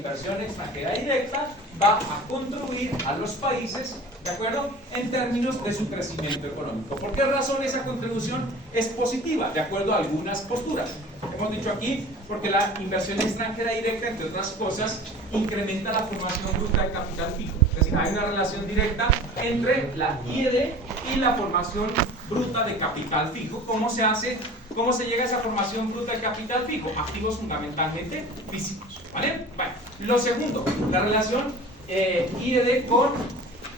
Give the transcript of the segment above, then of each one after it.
inversión extranjera directa va a contribuir a los países, ¿de acuerdo?, en términos de su crecimiento económico. ¿Por qué razón esa contribución es positiva? De acuerdo a algunas posturas. Hemos dicho aquí, porque la inversión extranjera directa, entre otras cosas, incrementa la formación bruta de capital fijo. Es decir, hay una relación directa entre la IED y la formación bruta de capital fijo. ¿Cómo se hace? ¿Cómo se llega a esa formación bruta de capital fijo? Activos fundamentalmente físicos, ¿vale? Bueno, lo segundo, la relación IED con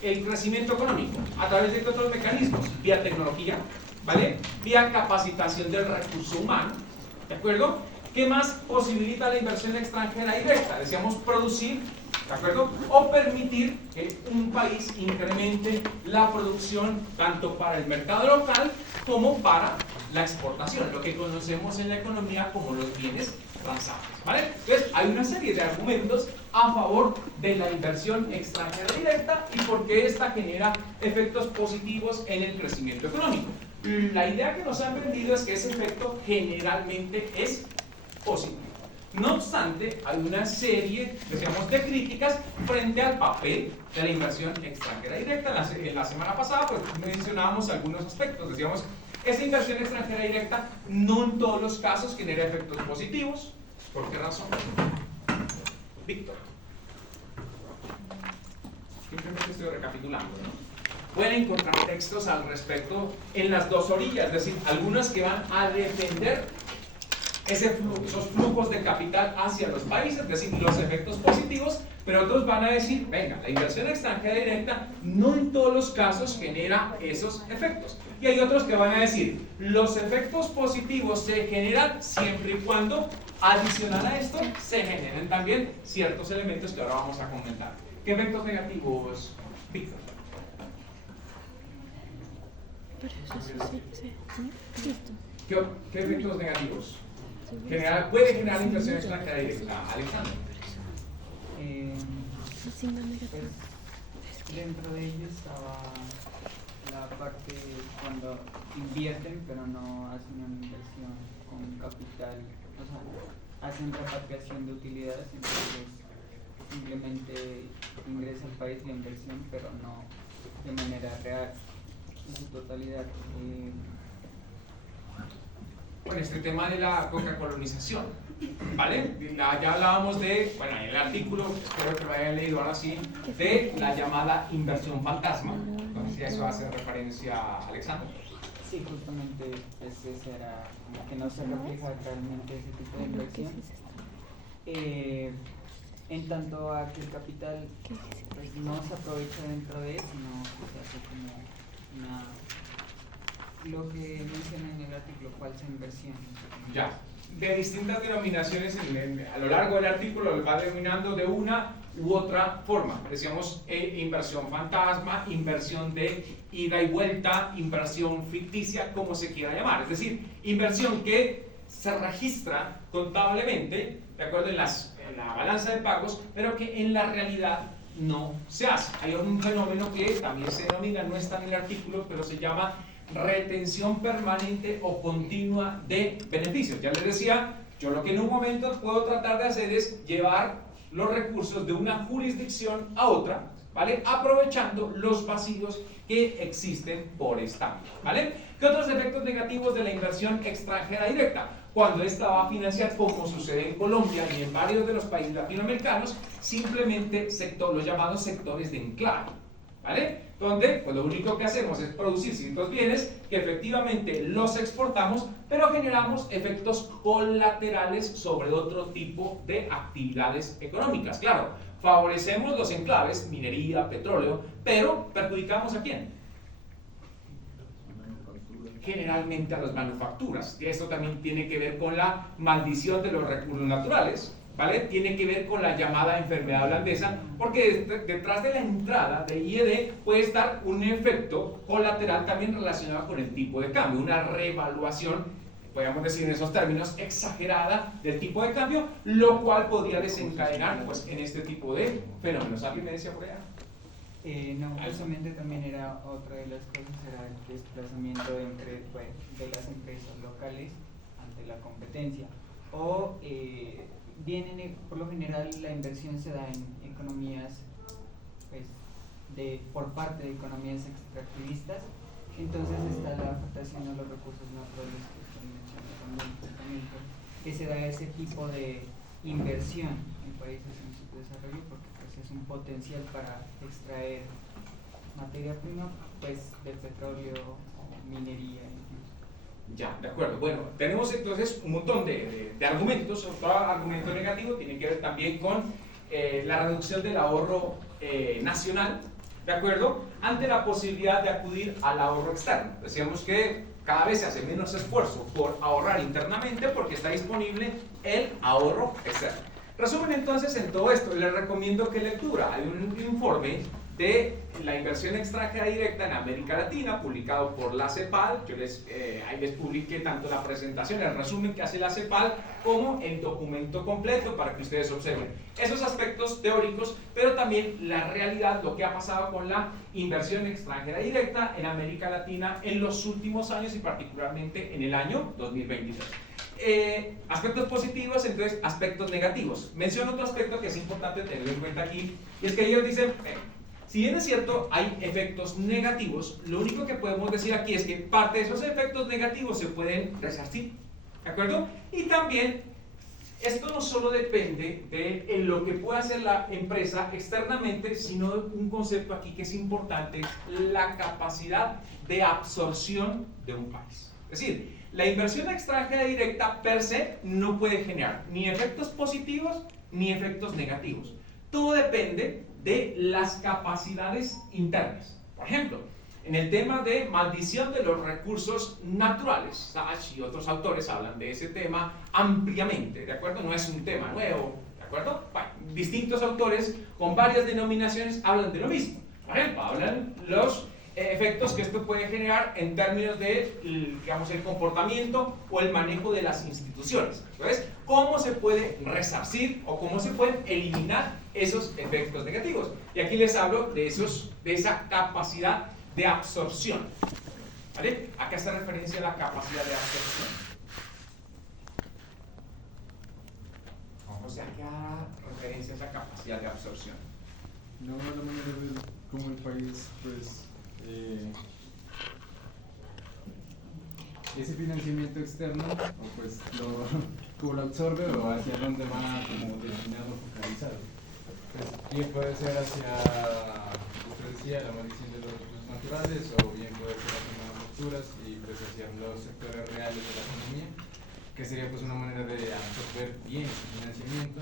el crecimiento económico. ¿A través de qué otros mecanismos? Vía tecnología, ¿vale? Vía capacitación del recurso humano, ¿de acuerdo? ¿Qué más posibilita la inversión extranjera directa? Decíamos producir, ¿de acuerdo? O permitir que un país incremente la producción tanto para el mercado local como para la exportación, lo que conocemos en la economía como los bienes transables, ¿vale? Entonces, hay una serie de argumentos a favor de la inversión extranjera directa y por qué esta genera efectos positivos en el crecimiento económico. La idea que nos han vendido es que ese efecto generalmente es positivo. No obstante, hay una serie, decíamos, de críticas frente al papel de la inversión extranjera directa. En la semana pasada pues, mencionábamos algunos aspectos. Decíamos, esa inversión extranjera directa no en todos los casos genera efectos positivos. ¿Por qué razón? Víctor. Simplemente estoy recapitulando, ¿no? Pueden encontrar textos al respecto en las dos orillas, es decir, algunas que van a defender esos flujos de capital hacia los países, es decir, los efectos positivos, pero otros van a decir, venga, la inversión extranjera directa no en todos los casos genera esos efectos. Y hay otros que van a decir, los efectos positivos se generan siempre y cuando, adicional a esto, se generen también ciertos elementos que ahora vamos a comentar. ¿Qué efectos negativos, Víctor? ¿Qué efectos negativos puede generar inversión extranjera directa? Alexander. Pues, dentro de ellos estaba la parte cuando invierten pero no hacen una inversión con capital, o sea, hacen repatriación de utilidades, entonces simplemente ingresa al país la inversión pero no de manera real en su totalidad. Bueno, este tema de la coca-colonización, ¿vale? Ya hablábamos de, bueno, en el artículo, espero que lo hayan leído ahora sí, de la llamada inversión fantasma. Entonces, si a eso hace referencia Alexander. Sí, justamente ese era como que no se refleja realmente ese tipo de inversión. En tanto a que el capital pues, no se aprovecha dentro de eso, sino que se hace como una, lo que menciona en el artículo, falsa inversión. Ya, de distintas denominaciones a lo largo del artículo lo va denominando de una u otra forma. Decíamos inversión fantasma, inversión de ida y vuelta, inversión ficticia, como se quiera llamar. Es decir, inversión que se registra contablemente, de acuerdo en la balanza de pagos, pero que en la realidad no se hace. Hay un fenómeno que también se denomina, no está en el artículo, pero se llama retención permanente o continua de beneficios. Ya les decía, yo lo que en un momento puedo tratar de hacer es llevar los recursos de una jurisdicción a otra, ¿vale? Aprovechando los vacíos que existen por esta vía, ¿vale? ¿Qué otros efectos negativos de la inversión extranjera directa? Cuando esta va a financiar, como sucede en Colombia y en varios de los países latinoamericanos, simplemente los llamados sectores de enclave, ¿vale? Donde pues lo único que hacemos es producir ciertos bienes que efectivamente los exportamos, pero generamos efectos colaterales sobre otro tipo de actividades económicas. Claro, favorecemos los enclaves, minería, petróleo, pero ¿perjudicamos a quién? Generalmente a las manufacturas. Esto también tiene que ver con la maldición de los recursos naturales, ¿vale? Tiene que ver con la llamada enfermedad holandesa, porque detrás de la entrada de IED puede estar un efecto colateral también relacionado con el tipo de cambio, una revaluación, podríamos decir en esos términos, exagerada del tipo de cambio, lo cual podría desencadenar pues, en este tipo de fenómenos. ¿Alguien me decía por allá? No, justamente también era otra de las cosas, era el desplazamiento de las empresas locales ante la competencia, o por lo general la inversión se da en economías, pues, por parte de economías extractivistas. Entonces está la afectación a los recursos naturales que usted menciona también, que se da ese tipo de inversión en países en subdesarrollo, porque pues, es un potencial para extraer materia prima, pues, de petróleo o minería incluso. Ya, de acuerdo. Bueno, tenemos entonces un montón de argumentos. Otro argumento negativo tiene que ver también con la reducción del ahorro nacional, ¿de acuerdo? Ante la posibilidad de acudir al ahorro externo. Decíamos que cada vez se hace menos esfuerzo por ahorrar internamente porque está disponible el ahorro externo. Resumen entonces en todo esto, les recomiendo que lectura. Hay un informe de la inversión extranjera directa en América Latina, publicado por la CEPAL. Yo ahí les publiqué tanto la presentación, el resumen que hace la CEPAL, como el documento completo para que ustedes observen esos aspectos teóricos, pero también la realidad, lo que ha pasado con la inversión extranjera directa en América Latina en los últimos años y particularmente en el año 2023. Aspectos positivos, entonces aspectos negativos. Menciono otro aspecto que es importante tener en cuenta aquí, y es que ellos dicen, si bien es cierto, hay efectos negativos, lo único que podemos decir aquí es que parte de esos efectos negativos se pueden resarcir, ¿de acuerdo? Y también, esto no solo depende de lo que pueda hacer la empresa externamente, sino de un concepto aquí que es importante, la capacidad de absorción de un país. Es decir, la inversión extranjera directa per se no puede generar ni efectos positivos ni efectos negativos. Todo depende de las capacidades internas. Por ejemplo, en el tema de maldición de los recursos naturales, Sachs y otros autores hablan de ese tema ampliamente, ¿de acuerdo? No es un tema nuevo, ¿de acuerdo? Bueno, distintos autores con varias denominaciones hablan de lo mismo. Por ejemplo, hablan los efectos que esto puede generar en términos de, digamos, el comportamiento o el manejo de las instituciones. Entonces, ¿cómo se puede resarcir o cómo se pueden eliminar esos efectos negativos? Y aquí les hablo de esa capacidad de absorción. ¿Vale? ¿A qué hace referencia la capacidad de absorción? O sea, ¿a qué hace referencia esa capacidad de absorción? No, la manera de cómo el país, pues, ese financiamiento externo, o pues cómo lo absorbe o hacia dónde va como destinado, focalizado. Pues, bien puede ser hacia, usted decía, la maldición de los recursos naturales, o bien puede ser hacia manufacturas y pues hacia los sectores reales de la economía, que sería pues una manera de absorber bien ese financiamiento,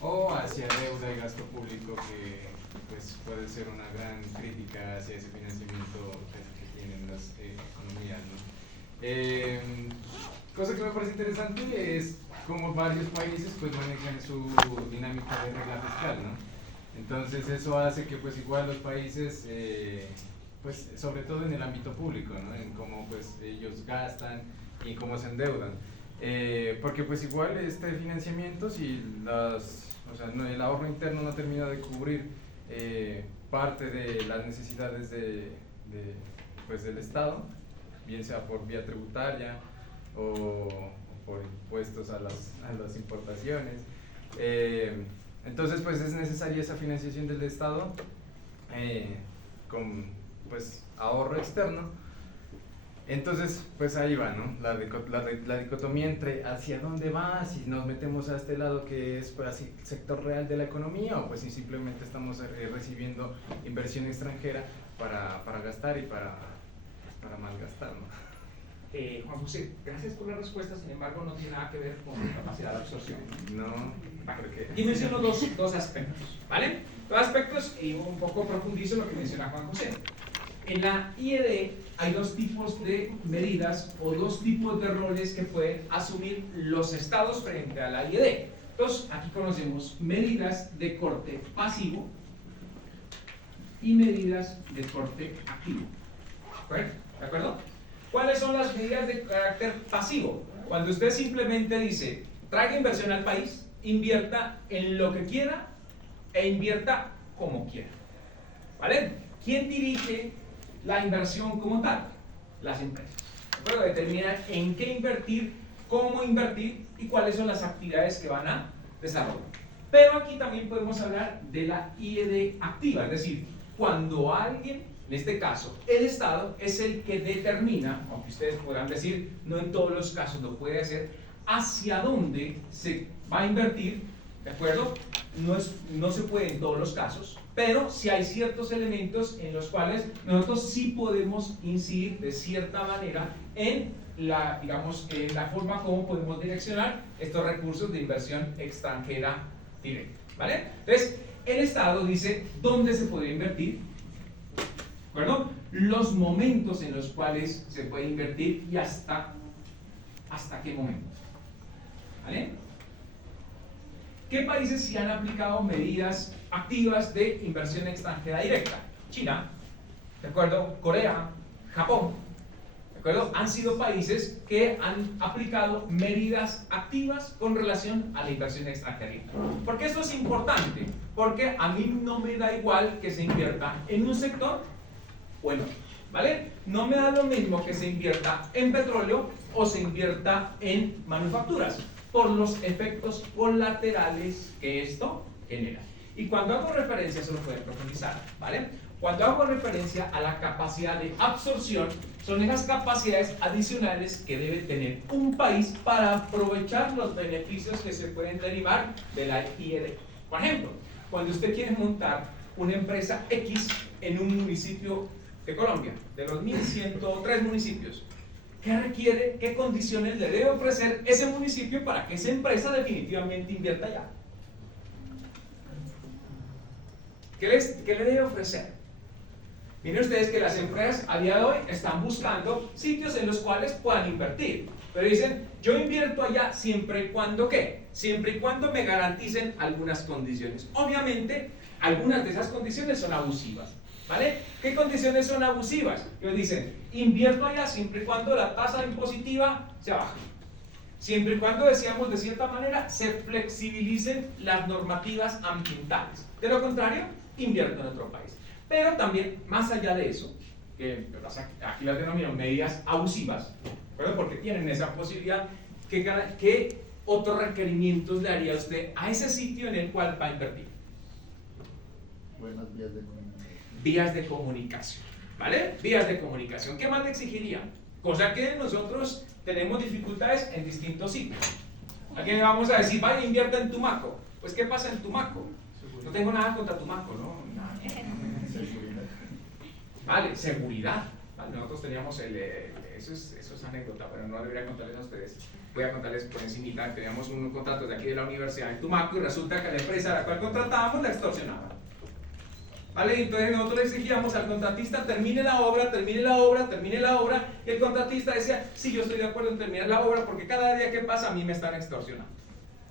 o hacia deuda y gasto público, que pues puede ser una gran crítica hacia ese financiamiento que tienen las economías, ¿no? Cosa que me parece interesante es cómo varios países pues manejan su dinámica de regla fiscal, ¿no? Entonces eso hace que pues igual los países, pues sobre todo en el ámbito público, ¿no? En cómo pues ellos gastan y cómo se endeudan. Porque pues igual este financiamiento, si o sea, el ahorro interno no termina de cubrir parte de las necesidades pues del Estado, bien sea por vía tributaria o por impuestos a las importaciones. Entonces pues es necesaria esa financiación del Estado con pues ahorro externo. Entonces, pues ahí va, ¿no? La dicotomía entre hacia dónde va, si nos metemos a este lado que es pues, el sector real de la economía, o pues si simplemente estamos recibiendo inversión extranjera para gastar y para malgastar, ¿no? Juan José, gracias por la respuesta, sin embargo no tiene nada que ver con la capacidad de absorción. No, porque... Aquí menciono dos aspectos, ¿vale? Dos aspectos y un poco profundizo lo que menciona Juan José. En la IED hay dos tipos de medidas o dos tipos de roles que pueden asumir los estados frente a la IED. Entonces, aquí conocemos medidas de corte pasivo y medidas de corte activo. ¿De acuerdo? ¿Cuáles son las medidas de carácter pasivo? Cuando usted simplemente dice, traiga inversión al país, invierta en lo que quiera e invierta como quiera. ¿Vale? ¿Quién dirige la inversión como tal? Las empresas. ¿De acuerdo? Determinan en qué invertir, cómo invertir y cuáles son las actividades que van a desarrollo. Pero aquí también podemos hablar de la IED activa, es decir, cuando alguien, en este caso el Estado, es el que determina, aunque ustedes podrán decir, no en todos los casos lo puede hacer, hacia dónde se va a invertir, ¿de acuerdo? No se puede en todos los casos, pero sí hay ciertos elementos en los cuales nosotros sí podemos incidir de cierta manera en la, digamos, en la forma como podemos direccionar estos recursos de inversión extranjera directa, ¿vale? Entonces, el Estado dice dónde se puede invertir, ¿de acuerdo? Los momentos en los cuales se puede invertir y hasta qué momento, ¿vale? ¿Qué países sí han aplicado medidas activas de inversión extranjera directa? China, ¿de acuerdo? Corea, Japón, ¿de acuerdo? Han sido países que han aplicado medidas activas con relación a la inversión extranjera directa. ¿Por qué esto es importante? Porque a mí no me da igual que se invierta en un sector o en otro, ¿vale? No me da lo mismo que se invierta en petróleo o se invierta en manufacturas, por los efectos colaterales que esto genera. Y cuando hago referencia, eso lo pueden profundizar, ¿vale? Cuando hago referencia a la capacidad de absorción, son esas capacidades adicionales que debe tener un país para aprovechar los beneficios que se pueden derivar de la IED. Por ejemplo, cuando usted quiere montar una empresa X en un municipio de Colombia, de los 1.103 municipios, ¿qué requiere, qué condiciones le debe ofrecer ese municipio para que esa empresa definitivamente invierta allá? ¿Qué le debe ofrecer? Miren ustedes que las empresas a día de hoy están buscando sitios en los cuales puedan invertir, pero dicen, yo invierto allá siempre y cuando, ¿qué? Siempre y cuando me garanticen algunas condiciones. Obviamente, algunas de esas condiciones son abusivas, ¿vale? ¿Qué condiciones son abusivas? Ellos dicen, invierto allá siempre y cuando la tasa impositiva se baje. Siempre y cuando, decíamos de cierta manera, se flexibilicen las normativas ambientales. De lo contrario, invierto en otro país. Pero también, más allá de eso, que aquí las denomino medidas abusivas, ¿verdad? Porque tienen esa posibilidad, ¿qué otros requerimientos le haría usted a ese sitio en el cual va a invertir? Buenas vías de comunicación. Vías de comunicación, ¿vale? Vías de comunicación. ¿Qué más le exigiría? Cosa que nosotros tenemos dificultades en distintos sitios. ¿A quién le vamos a decir, vaya, invierta en Tumaco? Pues, ¿qué pasa en Tumaco? No tengo nada contra Tumaco, ¿no? Nada. Seguridad. Vale, seguridad. Vale, nosotros teníamos eso es anécdota, pero no debería contarles a ustedes. Voy a contarles por encimita. Teníamos un contrato de aquí de la universidad en Tumaco y resulta que la empresa a la cual contratábamos la extorsionaba. ¿Vale? Entonces nosotros le exigíamos al contratista, termine la obra, y el contratista decía, sí, yo estoy de acuerdo en terminar la obra porque cada día que pasa a mí me están extorsionando.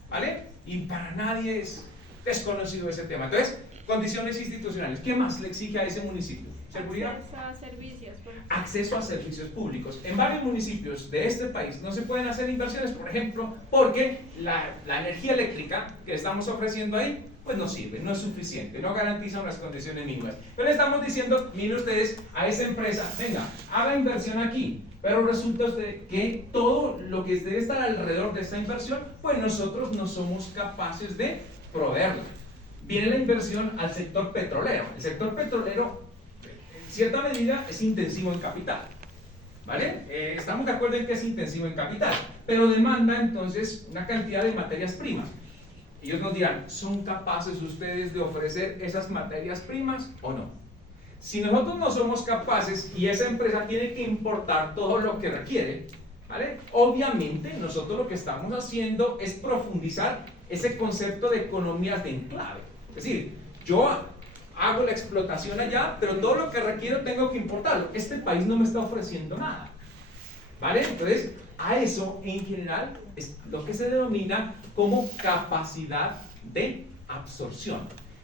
¿Vale? Y para nadie es desconocido ese tema. Entonces, condiciones institucionales. ¿Qué más le exige a ese municipio? ¿Seguridad? Acceso a servicios. Acceso a servicios públicos. En varios municipios de este país no se pueden hacer inversiones, por ejemplo, porque la energía eléctrica que estamos ofreciendo ahí pues no sirve, no es suficiente, no garantiza unas condiciones mínimas. Pero le estamos diciendo, miren ustedes, a esa empresa, venga, haga inversión aquí, pero resulta usted que todo lo que debe estar alrededor de esta inversión, pues nosotros no somos capaces de proveerla. Viene la inversión al sector petrolero. El sector petrolero, en cierta medida, es intensivo en capital, ¿vale? Estamos de acuerdo en que es intensivo en capital, pero demanda entonces una cantidad de materias primas. Ellos nos dirán, ¿son capaces ustedes de ofrecer esas materias primas o no? Si nosotros no somos capaces y esa empresa tiene que importar todo lo que requiere, ¿vale? Obviamente nosotros lo que estamos haciendo es profundizar ese concepto de economías de enclave. Es decir, yo hago la explotación allá, pero todo lo que requiero tengo que importarlo. Este país no me está ofreciendo nada, ¿vale? Entonces, a eso en general es lo que se denomina como capacidad de absorción.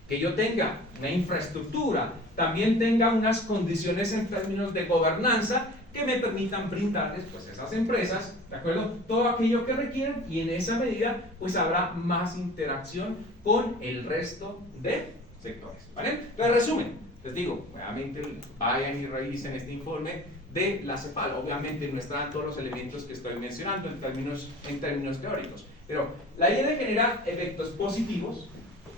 Que yo tenga una infraestructura, también tenga unas condiciones en términos de gobernanza que me permitan brindarles pues, a esas empresas, ¿de acuerdo? Todo aquello que requieren y en esa medida pues habrá más interacción con el resto de sectores, ¿vale? Entonces, resumen, les digo, nuevamente vayan y revisen este informe de la CEPAL. Obviamente no están todos los elementos que estoy mencionando en términos teóricos, Pero la IED genera efectos positivos,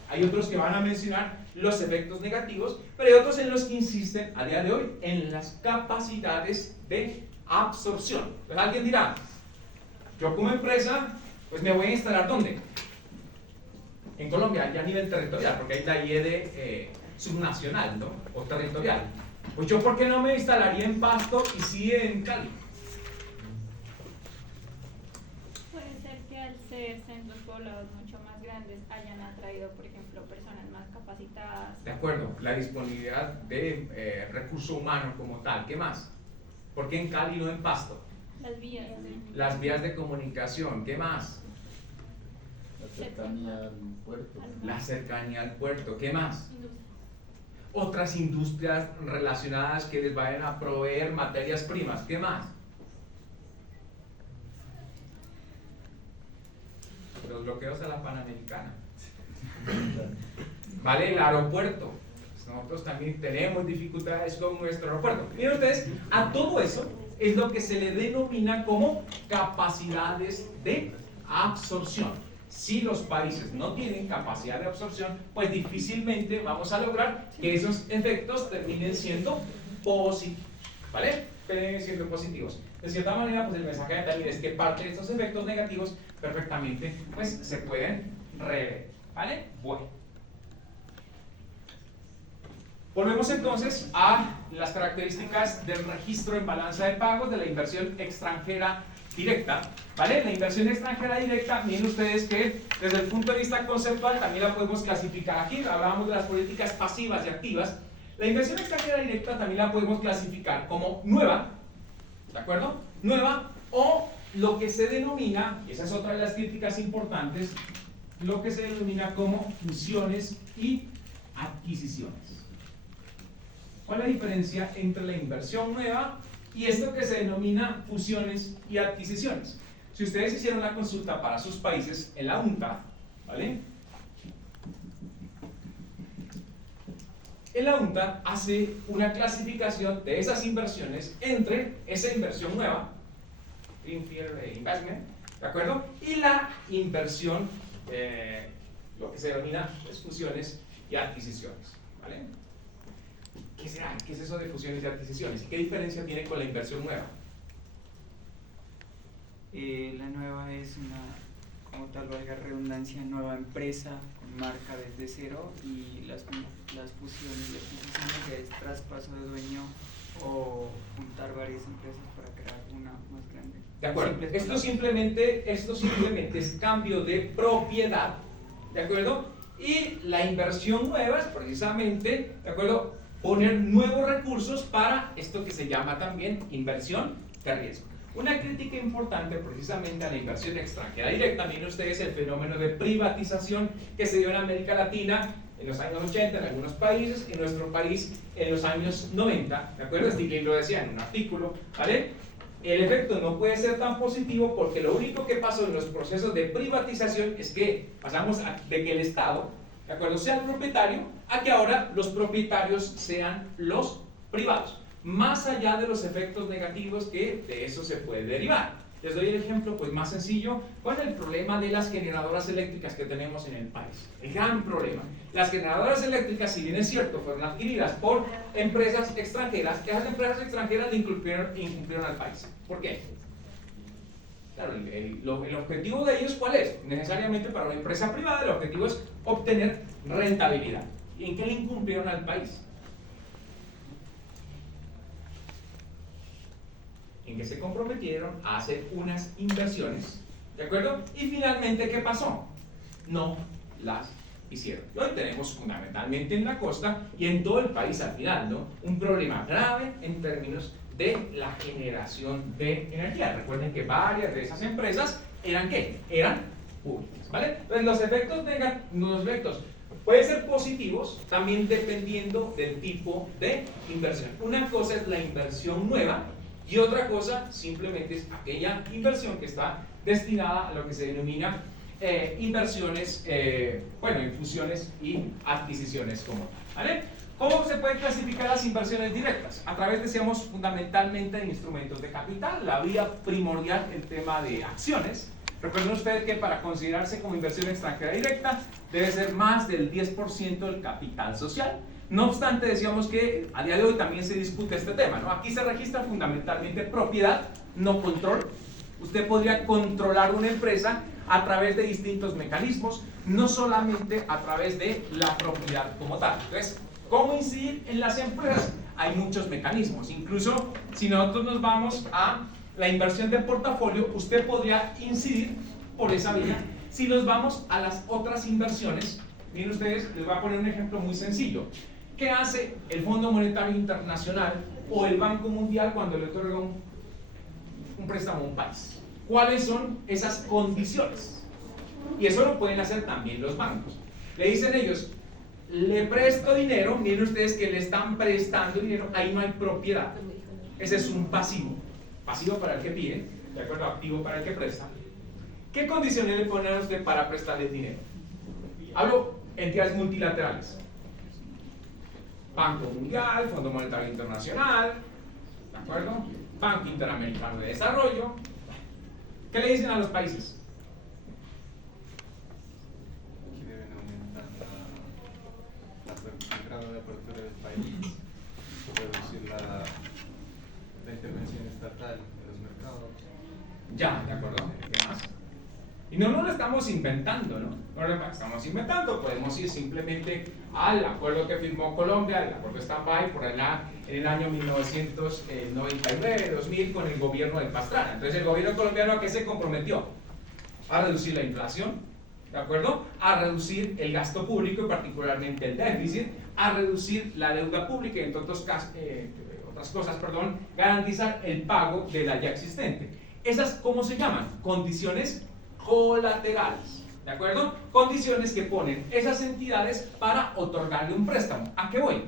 hay otros que van a mencionar los efectos negativos, pero hay otros en los que insisten a día de hoy en las capacidades de absorción. Entonces alguien dirá, yo como empresa, pues me voy a instalar ¿dónde? En Colombia, ya a nivel territorial, porque hay la IED subnacional, ¿no? O territorial. Pues yo, ¿por qué no me instalaría en Pasto y sí en Cali? Puede ser que al ser centros poblados mucho más grandes hayan atraído, por ejemplo, personas más capacitadas. De acuerdo, la disponibilidad de recurso humano como tal. ¿Qué más? ¿Por qué en Cali no en Pasto? Las vías. Las vías de comunicación. ¿Qué más? La cercanía al puerto. La cercanía al puerto. ¿Qué más? Otras industrias relacionadas que les vayan a proveer materias primas. ¿Qué más? Los bloqueos a la Panamericana. ¿Vale? El aeropuerto. Nosotros también tenemos dificultades con nuestro aeropuerto. Miren ustedes, a todo eso es lo que se le denomina como capacidades de absorción. Si los países no tienen capacidad de absorción, pues difícilmente vamos a lograr que esos efectos terminen siendo positivos. ¿Vale? Terminen siendo positivos. De cierta manera, pues el mensaje también es que parte de estos efectos negativos perfectamente pues se pueden rever. ¿Vale? Bueno. Volvemos entonces a las características del registro en balanza de pagos de la inversión extranjera directa, ¿vale? La inversión extranjera directa, miren ustedes que desde el punto de vista conceptual también la podemos clasificar aquí, hablábamos de las políticas pasivas y activas. La inversión extranjera directa también la podemos clasificar como nueva, ¿de acuerdo? Nueva o lo que se denomina, y esa es otra de las críticas importantes, lo que se denomina como fusiones y adquisiciones. ¿Cuál es la diferencia entre la inversión nueva y esto que se denomina fusiones y adquisiciones? Si ustedes hicieron la consulta para sus países en la UNCTAD, ¿vale? En la UNCTAD hace una clasificación de esas inversiones entre esa inversión nueva, Greenfield Investment, ¿de acuerdo? Y la inversión, lo que se denomina pues, fusiones y adquisiciones, ¿vale? ¿Qué será? ¿Qué es eso de fusiones y adquisiciones? ¿Qué diferencia tiene con la inversión nueva? La nueva es una, como tal valga redundancia, nueva empresa con marca desde cero, y las fusiones y adquisiciones es traspaso de dueño o juntar varias empresas para crear una más grande. De acuerdo, esto simplemente es cambio de propiedad, ¿de acuerdo? Y la inversión nueva es precisamente, ¿de acuerdo?, poner nuevos recursos para esto que se llama también inversión de riesgo. Una crítica importante precisamente a la inversión extranjera directa, miren ustedes el fenómeno de privatización que se dio en América Latina en los años 80 en algunos países, en nuestro país en los años 90, ¿de acuerdo? Stiglitz lo decía en un artículo, ¿vale? El efecto no puede ser tan positivo porque lo único que pasó en los procesos de privatización es que pasamos de que el Estado, ¿de acuerdo?, sea el propietario, a que ahora los propietarios sean los privados, más allá de los efectos negativos que de eso se puede derivar. Les doy el ejemplo pues más sencillo con el problema de las generadoras eléctricas que tenemos en el país. El gran problema. Las generadoras eléctricas, si bien es cierto, fueron adquiridas por empresas extranjeras, que esas empresas extranjeras le incumplieron al país. ¿Por qué? Claro, el objetivo de ellos, ¿cuál es? Necesariamente para una empresa privada, el objetivo es obtener rentabilidad. ¿Y en qué le incumplieron al país? En que se comprometieron a hacer unas inversiones, ¿de acuerdo? Y finalmente, ¿qué pasó? No las hicieron. Y hoy tenemos fundamentalmente en la costa y en todo el país al final, ¿no?, un problema grave en términos de la generación de energía. Recuerden que varias de esas empresas eran ¿qué? Eran públicas, ¿vale? Entonces los efectos pueden ser positivos también dependiendo del tipo de inversión. Una cosa es la inversión nueva y otra cosa simplemente es aquella inversión que está destinada a lo que se denomina inversiones, en fusiones y adquisiciones como tal, ¿vale? ¿Cómo se pueden clasificar las inversiones directas? A través, decíamos, fundamentalmente de instrumentos de capital, la vía primordial, el tema de acciones, Recuerden ustedes que para considerarse como inversión extranjera directa debe ser más del 10% del capital social. No obstante, decíamos que a día de hoy también se discute este tema, ¿no? Aquí se registra fundamentalmente propiedad, no control. Usted podría controlar una empresa a través de distintos mecanismos, no solamente a través de la propiedad como tal. Entonces, ¿cómo incidir en las empresas? Hay muchos mecanismos. Incluso si nosotros nos vamos a la inversión de portafolio, usted podría incidir por esa vía. Si nos vamos a las otras inversiones, miren ustedes, les voy a poner un ejemplo muy sencillo. ¿Qué hace el Fondo Monetario Internacional o el Banco Mundial cuando le otorga un préstamo a un país? ¿Cuáles son esas condiciones? Y eso lo pueden hacer también los bancos. Le dicen ellos, le presto dinero, miren ustedes que le están prestando dinero, ahí no hay propiedad. Ese es un pasivo. Pasivo para el que pide, de acuerdo, activo para el que presta. ¿Qué condiciones le ponen a usted para prestarle dinero? Hablo entidades multilaterales. Banco Mundial, Fondo Monetario Internacional, ¿de acuerdo? Banco Interamericano de Desarrollo. ¿Qué le dicen a los países? Que deben aumentar el grado de apertura del país, reducir la intervención estatal en los mercados. Ya, ¿de acuerdo? ¿Qué más? Y no lo estamos inventando, ¿no? No lo estamos inventando, podemos ir simplemente al acuerdo que firmó Colombia, el acuerdo stand-by por allá en el año 1999, 2000 con el gobierno de Pastrana. Entonces el gobierno colombiano, ¿a qué se comprometió? A reducir la inflación, ¿de acuerdo? A reducir el gasto público y particularmente el déficit, a reducir la deuda pública y entre otras cosas, garantizar el pago de la ya existente. ¿Esas cómo se llaman? Condiciones colaterales, ¿de acuerdo? Condiciones que ponen esas entidades para otorgarle un préstamo. ¿A qué voy?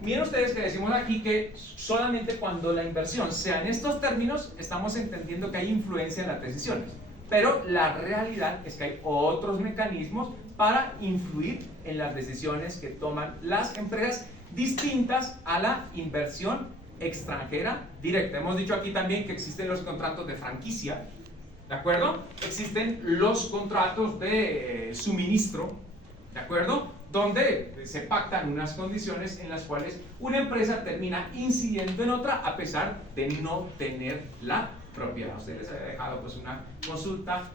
Miren ustedes que decimos aquí que solamente cuando la inversión sea en estos términos estamos entendiendo que hay influencia en las decisiones, pero la realidad es que hay otros mecanismos para influir en las decisiones que toman las empresas distintas a la inversión extranjera directa. Hemos dicho aquí también que existen los contratos de franquicia, ¿de acuerdo? Existen los contratos de suministro, ¿de acuerdo? Donde se pactan unas condiciones en las cuales una empresa termina incidiendo en otra a pesar de no tener la propiedad. Ustedes les había dejado pues una consulta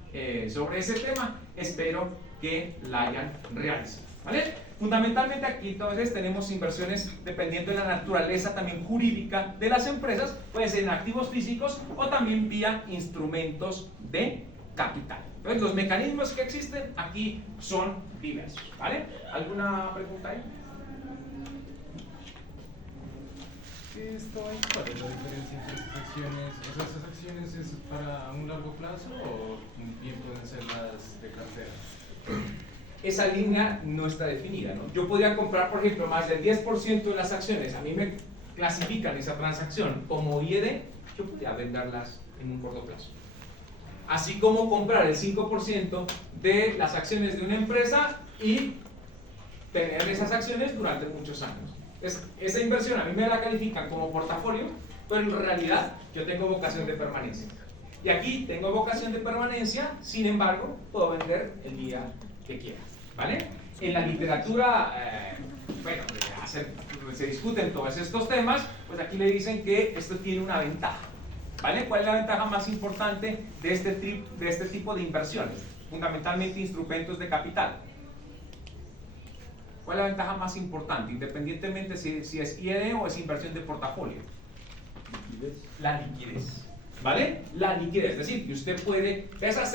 sobre ese tema, espero que la hayan realizado, ¿vale? Fundamentalmente aquí entonces tenemos inversiones dependiendo de la naturaleza también jurídica de las empresas, puede ser en activos físicos o también vía instrumentos de capital. Entonces los mecanismos que existen aquí son diversos, ¿vale? ¿Alguna pregunta ahí? ¿Cuál es la diferencia entre esas acciones? O sea, ¿esas acciones es para un largo plazo o bien pueden ser las de cartera? Esa línea no está definida, ¿no? Yo podría comprar, por ejemplo, más del 10% de las acciones, a mí me clasifican esa transacción como IED, yo podría venderlas en un corto plazo. Así como comprar el 5% de las acciones de una empresa y tener esas acciones durante muchos años. Esa inversión a mí me la califican como portafolio, pero en realidad yo tengo vocación de permanencia. Y aquí tengo vocación de permanencia, sin embargo, puedo vender el día que quiera, ¿vale? En la literatura, bueno, se discuten todos estos temas, pues aquí le dicen que esto tiene una ventaja, ¿vale? ¿Cuál es la ventaja más importante de este tipo de inversiones? Fundamentalmente instrumentos de capital. ¿Cuál es la ventaja más importante, independientemente si es IED o es inversión de portafolio? Liquidez. La liquidez, ¿vale? La liquidez, es decir, que usted puede, esas